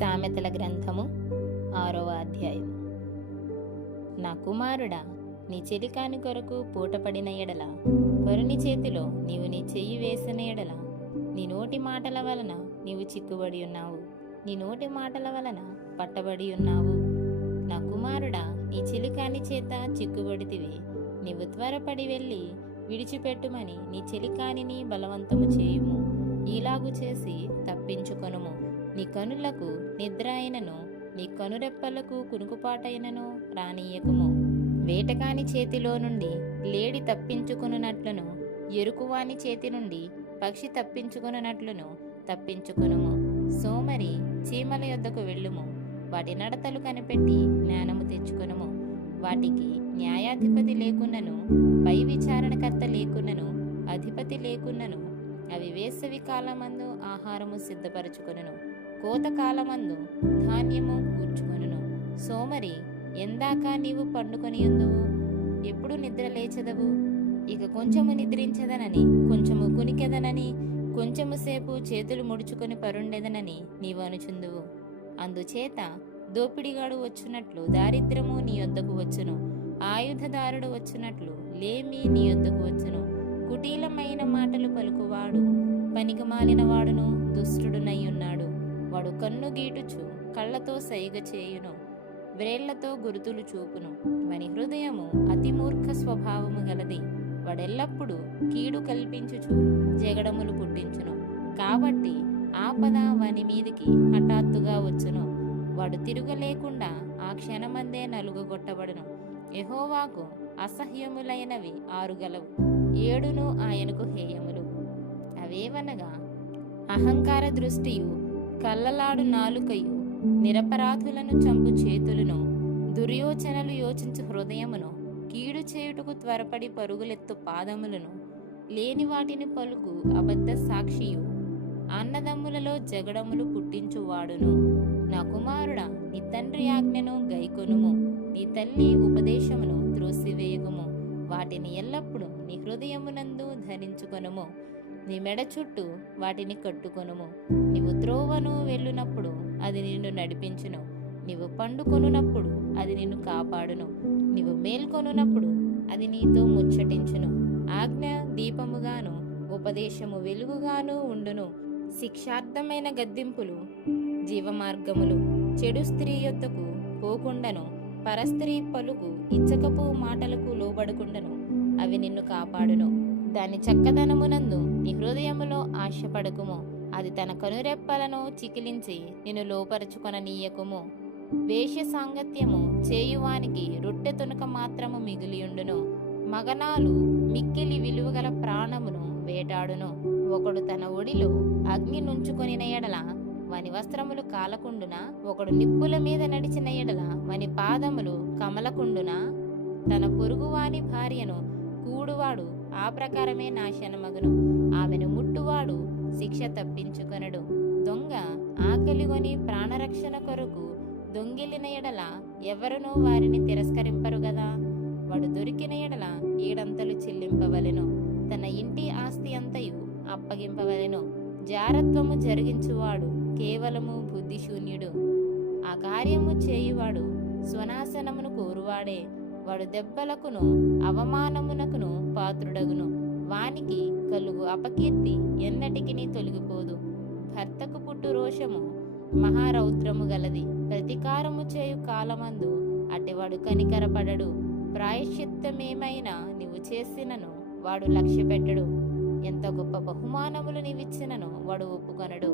సామెతల గ్రంథము 6వ అధ్యాయము. నా కుమారుడా, నీ చెలికాని కొరకు పూటపడిన ఎడల, పరుని చేతిలో నీవు నీ చెయ్యి వేసిన ఎడల, నీ నోటి మాటల వలన నీవు చిక్కుబడి ఉన్నావు, నీ నోటి మాటల వలన పట్టబడి ఉన్నావు. నా కుమారుడా, నీ చెలికాని చేత చిక్కుబడితివి. నీవు త్వరపడి వెళ్ళి విడిచిపెట్టుమని నీ చెలికానిని బలవంతము చేయుము. ఈలాగు చేసి తప్పించుకొనుము. నీ కనులకు నిద్ర అయినను, నీ కనురెప్పలకు కునుకుపాటైనను రానీయకుము. వేటకాని చేతిలో నుండి లేడి తప్పించుకొనున్నట్లును, ఎరుకువాని చేతి నుండి పక్షి తప్పించుకొనున్నట్లును తప్పించుకొనుము. సోమరి చీమల యొద్దకు వెళ్ళుము, వాటి నడతలు కనిపెట్టి జ్ఞానము తెచ్చుకొనుము. వాటికి న్యాయాధిపతి లేకున్నను, పై విచారణకర్త లేకున్నను, అధిపతి లేకున్నను, అవి వేసవి కాలమందు ఆహారము సిద్ధపరచుకొనును, కోతకాలమందు ధాన్యము కూర్చుకొనును. సోమరి, ఎందాక నీవు పండుకొని ఉందువు? ఎప్పుడు నిద్ర లేచదవు? ఇక కొంచెము నిద్రించదనని, కొంచెము కునికెదనని, కొంచెము సేపు చేతులు ముడుచుకొని పరుండెదనని నీవు అనుచుందువు. అందుచేత దోపిడిగాడు వచ్చునట్లు దారిద్రము నీ యొద్దకు వచ్చును, ఆయుధదారుడు వచ్చునట్లు లేమి నీ యొద్దకు వచ్చును. కుటీలమైన మాటలు పలుకువాడు పనికిమాలిన వాడును దుష్టుడునై ఉన్నాడు. వాడు కన్ను గీటుచు కళ్ళతో సైగ చేయును, వ్రేళ్లతో గురుతులు చూపును. వాని హృదయము అతి మూర్ఖ స్వభావము గలది. వాడెల్లప్పుడూ కీడు కల్పించుచు జగడములు పుట్టించును. కాబట్టి ఆపద వాని మీదికి హఠాత్తుగా వచ్చును. వాడు తిరుగలేకుండా ఆ క్షణమందే నలుగుగొట్టబడును. యెహోవాకు అసహ్యములైనవి 6 గలవు, 7 ఆయనకు హేయములు. అవేవనగా అహంకార దృష్టియు, కళ్ళలాడు నాలుకయు, నిరపరాధులను చంపు చేతులను, దుర్యోచనలు యోచించు హృదయమును, కీడు చేయుటకు త్వరపడి పరుగులెత్తు పాదములను, లేని వాటిని పలుకు అబద్ధ సాక్షియు, అన్నదమ్ములలో జగడములు పుట్టించువాడును. నా కుమారుడా, నీ తండ్రి ఆజ్ఞను గైకొనుము, నీ తల్లి ఉపదేశమును త్రోసివేయకుము. వాటిని ఎల్లప్పుడూ నీ హృదయమునందు ధరించుకొనుము, నీ మెడ చుట్టూ వాటిని కట్టుకొనుము. నీవు త్రోవను వెళ్ళునప్పుడు అది నిన్ను నడిపించును, నీవు పండుకొనున్నప్పుడు అది నిన్ను కాపాడును, నీవు మేల్కొనున్నప్పుడు అది నీతో ముచ్చటించును. ఆజ్ఞ దీపముగాను, ఉపదేశము వెలుగుగాను ఉండును. శిక్షార్థమైన గద్దింపులు జీవమార్గములు. చెడు స్త్రీ యొద్దకు పోకుండను, పరస్త్రీ పలుకు ఇచ్చకపు మాటలకు లోబడకుండను అవి నిన్ను కాపాడును. దాని చక్కదనమునందు నీ హృదయములో ఆశపడకుము. అది తన కనురెప్పలను చికిలించి నిన్ను లోపరుచుకొననీయకుము. వేశ్య సాంగత్యము చేయువానికి రొట్టె తునక మాత్రము మిగిలియుండును. మగనాలు మిక్కిలి విలువగల ప్రాణమును వేటాడును. ఒకడు తన ఒడిలో అగ్ని నుంచుకొనిన ఎడల వాని వస్త్రములు కాలకుండునా? ఒకడు నిప్పుల మీద నడిచిన ఎడల వాని పాదములు కమలకుండునా? తన పొరుగువాని భార్యను కూడువాడు ఆ ప్రకారమే నాశనమగును, ఆమెను ముట్టువాడు శిక్ష తప్పించుకొనడు. దొంగ ఆకలిగొని ప్రాణరక్షణ కొరకు దొంగిలిన ఎడల ఎవరునూ వారిని తిరస్కరింపరు గదా. వాడు దొరికిన ఎడల 7 అంతలు చెల్లింపవలెను, తన ఇంటి ఆస్తి అంతయు అప్పగింపవలెను. జారత్వము జరిగించువాడు కేవలము బుద్ధిశూన్యుడు. ఆ కార్యము చేయువాడు స్వనాశనమును కోరువాడే. వాడు దెబ్బలకును అవమానమునకును పాత్రుడగును. వానికి కలుగు అపకీర్తి ఎన్నటికిని తొలగిపోదు. భర్తకు పుట్టు రోషము మహారౌద్రము గలది. ప్రతీకారము చేయు కాలమందు అటివాడు కనికరపడడు. ప్రాయశ్చిత్తమేమైనా నీవు చేసినను వాడు లక్ష్యపెట్టడు. ఎంత గొప్ప బహుమానములు నీవిచ్చినను వాడు ఒప్పుకొనడు.